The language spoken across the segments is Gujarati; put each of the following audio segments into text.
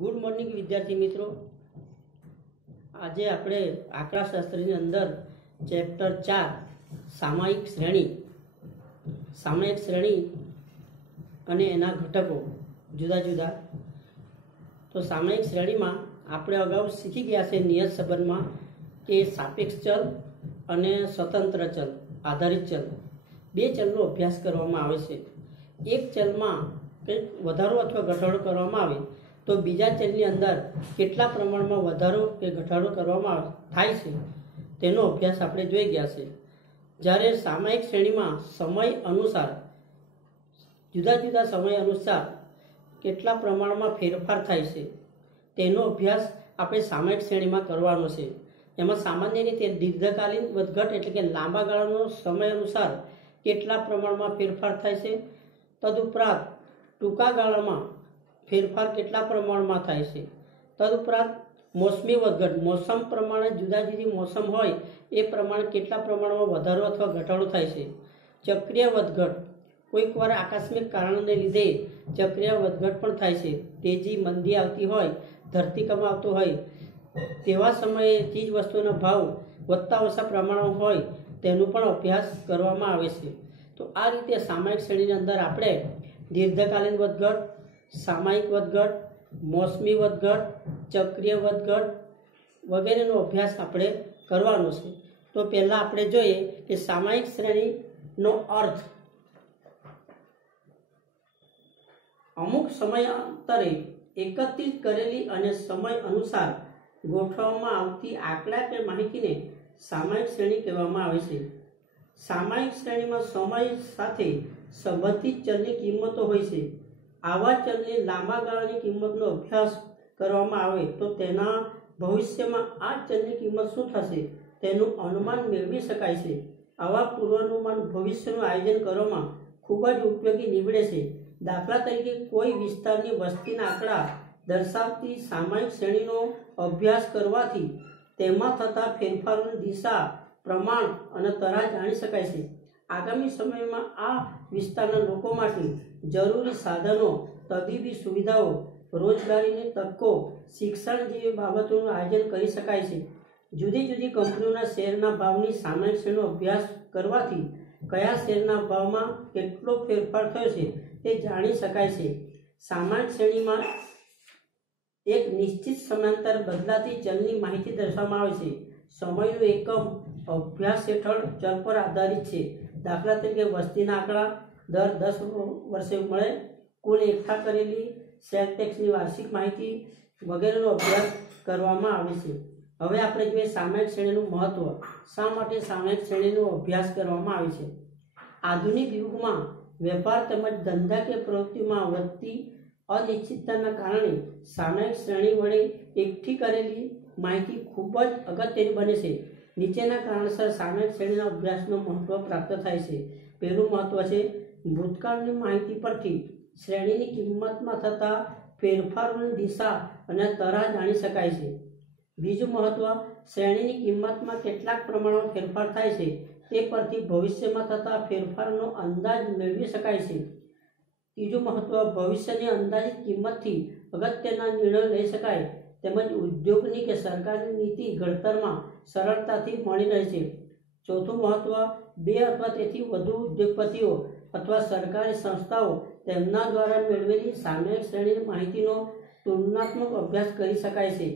गुड मॉर्निंग विद्यार्थी मित्रों। आज આપણે આંકડાશાસ્ત્રની અંદર ચેપ્ટર 4 સામાયિક શ્રેણી અને એના ઘટકો જુદા જુદા। તો સામાયિક શ્રેણીમાં આપણે અગાઉ શીખી ગયા છે નિયત સંબંધમાં કે સાપેક્ષ ચલ અને સ્વતંત્ર ચલ આધારિત ચલ બે ચલનો અભ્યાસ કરવામાં આવે છે। એક ચલમાં કંઈક વધારો અથવા ઘટાડો કરવામાં આવે તો બીજા ચલની અંદર કેટલા પ્રમાણમાં વધારો કે ઘટાડો કરવામાં થાય છે તેનો અભ્યાસ આપણે જોઈ ગયા છે। જ્યારે સામાયિક શ્રેણીમાં સમય અનુસાર જુદા જુદા સમય અનુસાર કેટલા પ્રમાણમાં ફેરફાર થાય છે તેનો અભ્યાસ આપણે સામાયિક શ્રેણીમાં કરવાનો છે। એમાં સામાન્ય રીતે દીર્ઘકાલીન વધઘટ એટલે કે લાંબા ગાળાનો સમય અનુસાર કેટલા પ્રમાણમાં ફેરફાર થાય છે, તદુપરાંત ટૂંકા ગાળામાં ફેરફાર કેટલા પ્રમાણમાં થાય છે, તદુપરાંત મોસમી વધઘટ મોસમ પ્રમાણે જુદા જુદી મોસમ હોય એ પ્રમાણે કેટલા પ્રમાણમાં વધારો અથવા ઘટાડો થાય છે। ચક્રીય વધઘટ કોઈક વાર આકસ્મિક કારણોને લીધે ચક્રીય વધઘટ પણ થાય છે। તેજી મંદી આવતી હોય, ધરતીકંપ આવતો હોય તેવા સમયે ચીજ વસ્તુનો ભાવ વધતા ઓછા પ્રમાણમાં હોય તેનો પણ અભ્યાસ કરવામાં આવે છે। તો આ રીતે સામાયિક શ્રેણીની અંદર આપણે દીર્ઘકાલીન વધઘટ, સામાયિક વધઘટ, મોસમી વધઘટ, ચક્રીય વધઘટ વગેરેનો અભ્યાસ આપણે કરવાનો છે। તો પહેલાં આપણે જોઈએ કે સામાયિક શ્રેણીનો અર્થ। અમુક સમયાંતરે એકત્રિત કરેલી અને સમય અનુસાર ગોઠવવામાં આવતી આંકડા કે માહિતીને સામાયિક શ્રેણી કહેવામાં આવે છે। સામાયિક શ્રેણીમાં સમય સાથે સંબંધિત ચલની કિંમતો હોય છે। આવા ચલની લાંબા ગાળાની કિંમતનો અભ્યાસ કરવામાં આવે તો તેના ભવિષ્યમાં આ ચલની કિંમત શું થશે તેનું અનુમાન મેળવી શકાય છે। આવા પૂર્વાનુમાન ભવિષ્યનું આયોજન કરવામાં ખૂબ જ ઉપયોગી નીવડે છે। દાખલા તરીકે કોઈ વિસ્તારની વસ્તીના આંકડા દર્શાવતી સામાયિક શ્રેણીનો અભ્યાસ કરવાથી તેમાં થતા ફેરફારોની દિશા, પ્રમાણ અને તરાહ જાણી શકાય છે। આગામી સમયમાં આ વિસ્તારના લોકો માટે જરૂરી સાધનો, તબીબી સુવિધાઓ, રોજગારીની તકો, શિક્ષણ જેવી બાબતોનું આયોજન કરી શકાય છે। જુદી જુદી કંપનીઓના શેરના ભાવની સામાયિક શ્રેણીનો અભ્યાસ કરવાથી કયા શેરના ભાવમાં કેટલો ફેરફાર થયો છે તે જાણી શકાય છે। સામાયિક શ્રેણીમાં એક નિશ્ચિત સમયાંતર બદલાતી ચલની માહિતી દર્શાવવામાં આવે છે। સમયનું એકમ અભ્યાસ હેઠળ ચલ પર આધારિત છે। દાખલા તરીકે વસ્તીના આંકડા દર 10 વર્ષે મળે, કુલ એકઠા કરેલી સેલ ટેક્સની વાર્ષિક માહિતી વગેરેનો અભ્યાસ કરવામાં આવે છે। હવે આપણે જોઈએ સામાયિક શ્રેણીનું મહત્વ। શા માટે સામાયિક શ્રેણીનો અભ્યાસ કરવામાં આવે છે? આધુનિક યુગમાં વેપાર તેમજ ધંધાકીય પ્રવૃત્તિમાં વધતી અનિશ્ચિતતાના કારણે સામાયિક શ્રેણી વડે એકઠી કરેલી માહિતી ખૂબ જ અગત્યની બને છે। નીચેના કારણસર સામાયિક શ્રેણીના અભ્યાસનો મહત્વ પ્રાપ્ત થાય છે। પહેલું મહત્વ છે ભૂતકાળની માહિતી પરથી શ્રેણીની કિંમતમાં થતા ફેરફારોની દિશા અને તરાહ જાણી શકાય છે। બીજું મહત્વ શ્રેણીની કિંમતમાં કેટલાક પ્રમાણમાં ફેરફાર થાય છે તે પરથી ભવિષ્યમાં થતા ફેરફારનો અંદાજ મેળવી શકાય છે। ત્રીજું મહત્વ ભવિષ્યની અંદાજિત કિંમતથી અગત્યના નિર્ણયો લઈ શકાય તેમજ ઉદ્યોગની કે સરકારની નીતિ ઘડતરમાં સરળતાથી મળી રહે છે। ચોથું મહત્વ બે અથવા તેથી વધુ ઉદ્યોગપતિઓ અથવા સરકારી સંસ્થાઓ તેમના દ્વારા મેળવેલી સામાયિક શ્રેણીની માહિતીનો તુલનાત્મક અભ્યાસ કરી શકાય છે।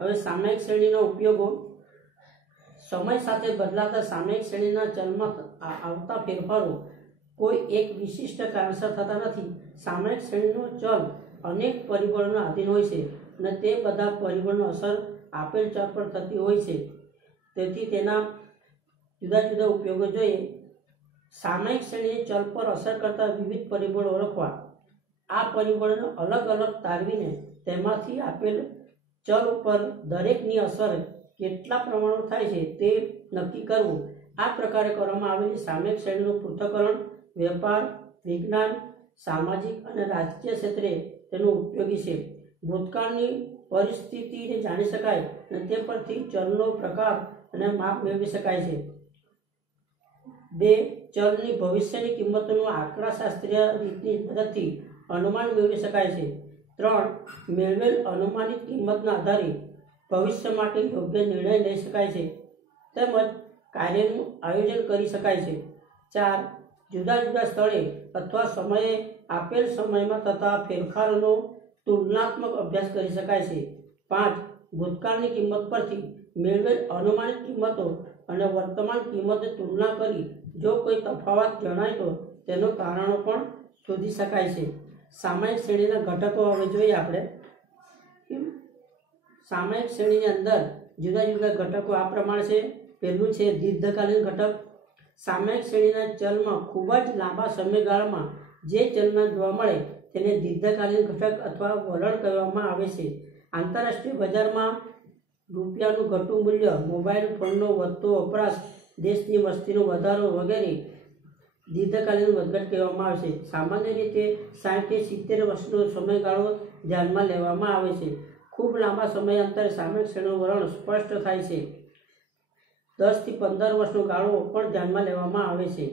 હવે સામાયિક શ્રેણીનો ઉપયોગો। સમય સાથે બદલાતા સામાયિક શ્રેણીના ચલમાં આવતા ફેરફારો કોઈ એક વિશિષ્ટ કારણસર થતા નથી। સામાયિક શ્રેણીનો ચલ અનેક પરિબળોના આધીન હોય છે અને તે બધા પરિબળોની અસર આપેલ ચલ પર થતી હોય છે। તેથી તેના જુદા જુદા ઉપયોગો જોઈએ। સામાયિક શ્રેણીની ચલ પર અસર કરતા વિવિધ પરિબળો ઓળખવા, આ પરિબળોને અલગ અલગ તારવીને તેમાંથી આપેલ ચલ ઉપર દરેકની અસર કેટલા પ્રમાણમાં થાય છે તે નક્કી કરવું। આ પ્રકારે કરવામાં આવેલી સામાયિક શ્રેણીનું પૃથ્થકરણ વેપાર, વિજ્ઞાન, સામાજિક અને રાજકીય ક્ષેત્રે તેનું ઉપયોગી છે। ભૂતકાળની પરિસ્થિતિને જાણી શકાય અને તે પરથી ચલનો પ્રકાર અને માપ મેળવી શકાય છે। 2. ચલની ભવિષ્યની કિંમતોનું આંકડાશાસ્ત્રીય રીતની મદદથી અનુમાન મેળવી શકાય છે। 3. મેળવેલ અનુમાનિત કિંમતના આધારે ભવિષ્ય માટે યોગ્ય નિર્ણય લઈ શકાય છે તેમજ કાર્યનું આયોજન કરી શકાય છે. 4. જુદા જુદા સ્થળે અથવા સમયે આપેલ સમયમાં થતા ફેરફારોનો તુલનાત્મક અભ્યાસ કરી શકાય છે. 5. ભૂતકાળની કિંમત પરથી મેળવેલ અનુમાનિત કિંમતો અને વર્તમાન કિંમતની તુલના કરી જો કોઈ તફાવત જણાય તો તેનું કારણો પણ શોધી શકાય છે. સામયિક શ્રેણીના ઘટકો હવે જોઈએ આપણે. સામયિક શ્રેણીની અંદર જુદા જુદા ઘટકો આ પ્રમાણે છે. પહેલું છે દીર્ઘકાલીન ઘટક. સામયિક શ્રેણીના ચલમાં ખૂબ જ લાંબા સમયગાળામાં જે ચલન જોવા મળે તેને દીર્ઘકાલીન ઘટક અથવા વલણ કહેવામાં આવે છે. આંતરરાષ્ટ્રીય બજારમાં રૂપિયાનું ઘટતું મૂલ્ય, મોબાઈલ ફોનનો વધતો વપરાશ, દેશની વસ્તીનો વધારો વગેરે દીર્ઘકાલીન વધઘટ કહેવામાં આવે છે. સામાન્ય રીતે 60 થી 70 વર્ષનો સમયગાળો ધ્યાનમાં લેવામાં આવે છે. ખૂબ લાંબા સમયાંતરે સામયિક શ્રેણીનું વલણ સ્પષ્ટ થાય છે. 10 થી 15 વર્ષનો ગાળો પણ ધ્યાનમાં લેવામાં આવે છે.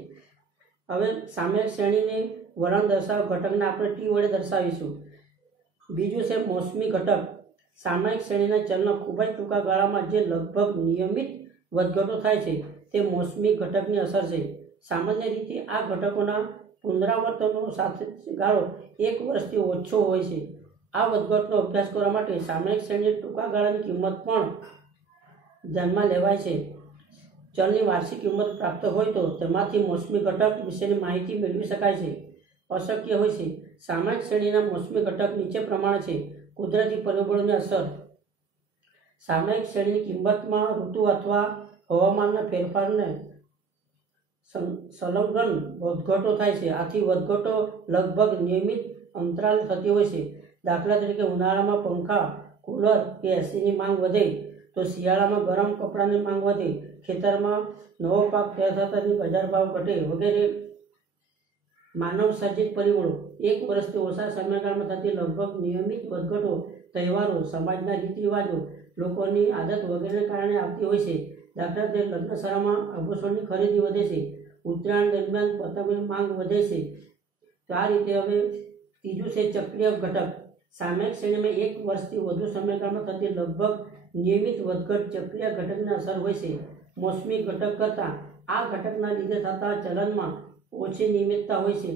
હવે સામયિક શ્રેણીને વલણ દર્શાવવા ઘટકને આપણે ટી વડે દર્શાવીશું. બીજું છે મોસમી ઘટક. સામયિક શ્રેણીના ચલના ખૂબ જ ટૂંકા ગાળામાં જે લગભગ નિયમિત વધઘટો થાય છે તે મોસમી ઘટકની અસર છે. સામાન્ય રીતે આ ઘટકોના પુનરાવર્તનો સાથે ગાળો 1 વર્ષથી ઓછો હોય છે. આ વધઘટનો અભ્યાસ કરવા માટે સામયિક શ્રેણીની ટૂંકા ગાળાની કિંમત પણ ધ્યાનમાં લેવાય છે. ચલની વાર્ષિક કિંમત પ્રાપ્ત હોય તો તેમાંથી મોસમી ઘટક વિશેની માહિતી મેળવી શકાય છે. અશક્ય હોય છે. સામયિક શ્રેણીના મોસમી ઘટક નીચે પ્રમાણે છે. કુદરતી પરિબળોની અસર. સામયિક શ્રેણીની કિંમતમાં ઋતુ અથવા હવામાનના ફેરફારને સંલગ્ન વધઘટો થાય છે. આથી વધઘટો લગભગ નિયમિત અંતરાલે થતી હોય છે. દાખલા તરીકે ઉનાળામાં પંખા, કુલર કે એસીની માંગ વધે તો શિયાળામાં ગરમ કપડાની માંગ વધે. ખેતરમાં નવો પાક તૈયાર થતાની બજાર ભાવ ઘટે વગેરે. માનવ સર્જિત પરિબળો. 1 વર્ષથી ઓછા સમયગાળામાં થતી લગભગ નિયમિત વધઘટો તહેવારો, સમાજના રીત રિવાજો, લોકોની આદત વગેરેને કારણે આવતી હોય છે. દાખલા તરીકે લગ્નસરામાં આભૂષણની ખરીદી વધે છે. ઉત્તરાયણ દરમિયાન પતંગની માંગ વધે છે. તો આ રીતે હવે ત્રીજું છે ચક્રીય ઘટક. સામયિક શ્રેણીમાં 1 વર્ષથી વધુ સમયગાળામાં થતી લગભગ નિયમિત વધઘટ ચક્રીય ઘટકની અસર હોય છે. મોસમી ઘટક કરતાં આ ઘટકના લીધે થતા ચલનમાં ઓછી નિયમિતતા હોય છે.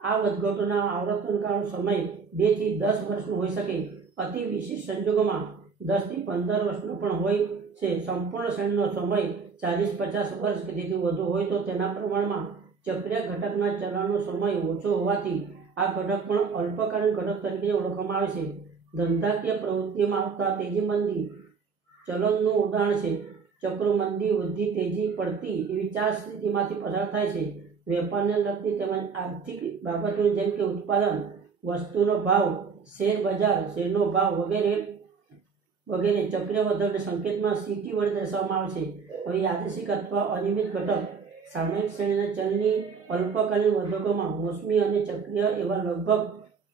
આ વધઘટોના આવર્તનકાળનો સમય 2 થી 10 વર્ષનો હોઈ શકે. અતિ વિશિષ્ટ સંજોગોમાં 10 થી 15 વર્ષનો પણ હોય છે. સંપૂર્ણ શ્રેણીનો સમય 40-50 વર્ષ કે તેથી વધુ હોય તો તેના પ્રમાણમાં ચક્રીય ઘટકના ચલનનો સમય ઓછો હોવાથી આ ઘટક પણ અલ્પકાલીન ઘટક તરીકે ઓળખવામાં આવે છે. ધંધાકીય પ્રવૃત્તિમાં આવતા તેજી મંદી ચલનનું ઉદાહરણ છે. ચક્રો મંદી, વૃદ્ધિ, તેજી પડતી એવી 4 સ્થિતિમાંથી પસાર થાય છે. વેપારને લગતી તેમજ આર્થિક બાબતો જેમ કે ઉત્પાદન, વસ્તુનો ભાવ, શેર બજાર, શેરનો ભાવ વગેરે વગેરે ચક્રીય વધઘટને સંકેતમાં સીટી વડે દર્શાવવામાં આવે છે. હવે યાદચ્છિક અથવા અનિયમિત ઘટક. સામયિક શ્રેણીના ચલની અલ્પકાલીન વધઘટોમાં મોસમી અને ચક્રીય એવા લગભગ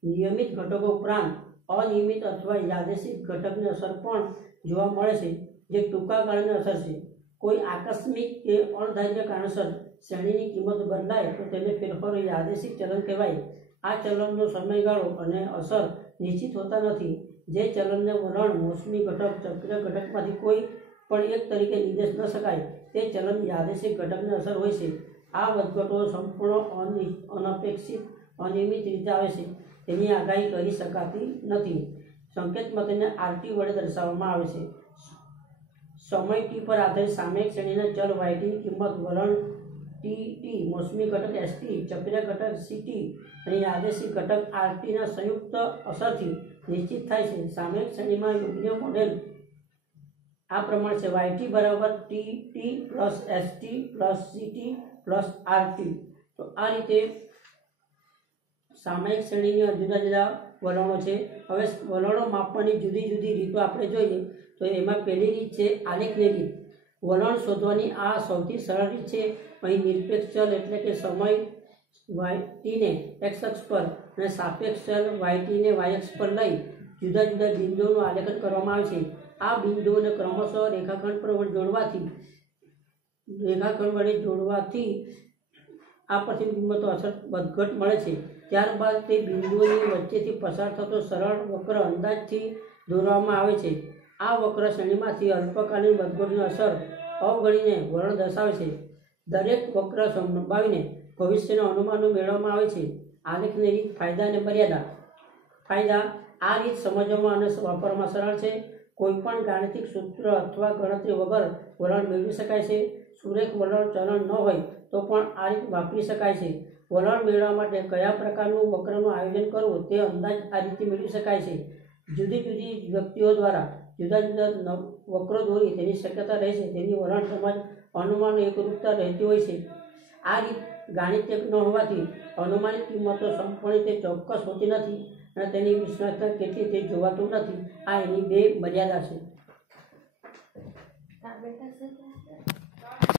નિયમિત ઘટકો ઉપરાંત અનિયમિત અથવા યાદચ્છિક ઘટકની અસર પણ જોવા મળે છે જે ટૂંકા ગાળાની અસર છે. કોઈ આકસ્મિક કે અણધાર્ય કારણસર શ્રેણીની કિંમત બદલાય તો તેને ફેરફારો યાદચ્છિક ચલન કહેવાય. આ ચલનનો સમયગાળો અને અસર નિશ્ચિત હોતા નથી. જે ચલનને વલણ મોસમી ઘટક, ચક્રીય ઘટકમાંથી કોઈ પણ એક તરીકે નિર્દેશ ન શકાય તે ચલન યાદચ્છિક ઘટકની અસર હોય છે. આ વધઘટો સંપૂર્ણ અનપેક્ષિત અનિયમિત રીતે આવે છે. તેની આગાહી કરી શકાતી નથી. સંકેતમાં તેને આરટી વડે દર્શાવવામાં આવે છે. સમય ટી પર આધારિત સામયિક શ્રેણીના ચલ વાયટીની કિંમત વલણ ટી, મોસમી ઘટક એસટી, ચક્રીય ઘટક સીટી અને યાદચ્છિક ઘટક આરટીના સંયુક્ત અસરથી નિશ્ચિત થાય છે. સામયિક શ્રેણીમાં યોગ્ય મોડેલ આ પ્રમાણે છે. વાયટી બરાબર T plus ST plus CT plus RT. તો આ રીતે સામયિક શ્રેણીની જુદા જુદા વલણો છે. હવે વલણો માપવાની જુદી જુદી રીતો આપણે જોઈએ તો એમાં પહેલી રીત છે આલેખની રીત. વલણ શોધવાની આ સૌથી સરળ રીત છે. અહીં નિરપેક્ષ ચલ એટલે કે સમય વાયટીને એક્સ અક્ષ પર અને સાપેક્ષ ચલ વાયટીને વાય અક્ષ પર લઈ જુદા જુદા બિંદુઓનું આલેખન કરવામાં આવે છે. આ બિંદુઓને ક્રમશઃ રેખાખંડ પર જોડવાથી આ પરથી કિંમતો અસર વધઘટ મળે છે. ત્યારબાદ તે બિંદુઓની વચ્ચેથી પસાર થતો સરળ વક્ર અંદાજથી દોરવામાં આવે છે. આ વક્ર શ્રેણીમાંથી અલ્પકાલીન વધઘટની અસર અવગણીને વલણ દર્શાવે છે. દરેક વક્ર સંભાળીને ભવિષ્યના અનુમાનો મેળવવામાં આવે છે. આલેખની રીત ફાયદા અને મર્યાદા. ફાયદા: આ રીત સમજવામાં અને વાપરવામાં સરળ છે. કોઈપણ ગાણિતિક સૂત્ર અથવા ગણતરી વગર વલણ મેળવી શકાય છે. સુરેખ વલણ ચલણ ન હોય તો પણ આ રીત વાપરી શકાય છે. વલણ મેળવવા માટે કયા પ્રકારનું વક્રનું આયોજન કરવું તે અંદાજ આ રીતે મેળવી શકાય છે. જુદી જુદી વ્યક્તિઓ દ્વારા જુદા જુદા વક્રો દોરી તેની શક્યતા રહે છે. તેની વલણ તેમજ અનુમાન એકરૂપતા રહેતી હોય છે. આ રીત ગાણિતિક ન હોવાથી અનુમાનિત કિંમતો સંપૂર્ણ રીતે ચોક્કસ હોતી નથી અને તેની વિશ્વસનીયતા કેટલી તે જોવાતું નથી. આ એની બે મર્યાદા છે.